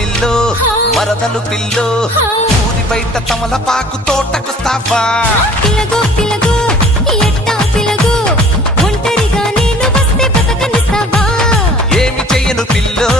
pillow మరదలు pillow ఊరి బయట తమలపాకు తోటకొస్తావా పిలగో పిలగో ఎట్టా పిలగో ఒంటరిగా నేను వస్తే బతకనిస్తావా ఏమి చెయ్యను పిల్లో